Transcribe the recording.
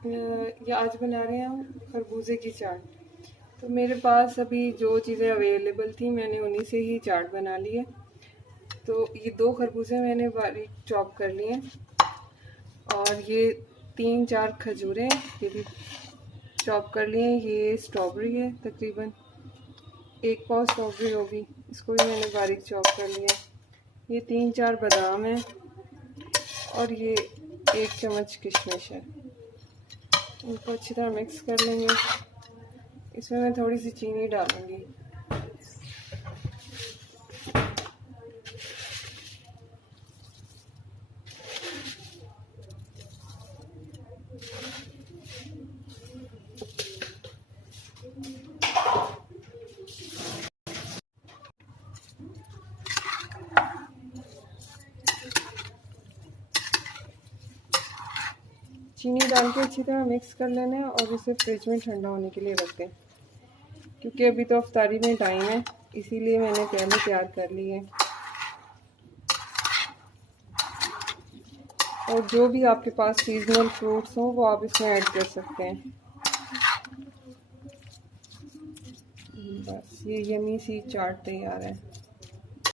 ये आज बना रहे हैं हम खरबूजे की चाट। तो मेरे पास अभी जो चीज़ें अवेलेबल थी मैंने उन्हीं से ही चाट बना ली है। तो ये 2 खरबूजे मैंने बारीक चॉप कर लिए हैं और ये 3-4 खजूरें ये भी चॉप कर लिए हैं। ये स्ट्रॉबेरी है, तकरीबन 1 पाव स्ट्रॉबेरी होगी, इसको भी मैंने बारीक चॉप कर लिया। ये 3-4 बादाम हैं और ये 1 चम्मच किशमिश है। इनको अच्छी तरह मिक्स कर लेंगे। इसमें मैं थोड़ी सी चीनी डालूंगी। चीनी डाल के अच्छी तरह मिक्स कर लेना है और इसे फ्रिज में ठंडा होने के लिए रख दें, क्योंकि अभी तो अफ्तारी में टाइम है, इसीलिए मैंने पहले तैयार कर ली है। और जो भी आपके पास सीजनल फ्रूट्स हों वो आप इसमें ऐड कर सकते हैं। बस ये यमी सी चाट तैयार है।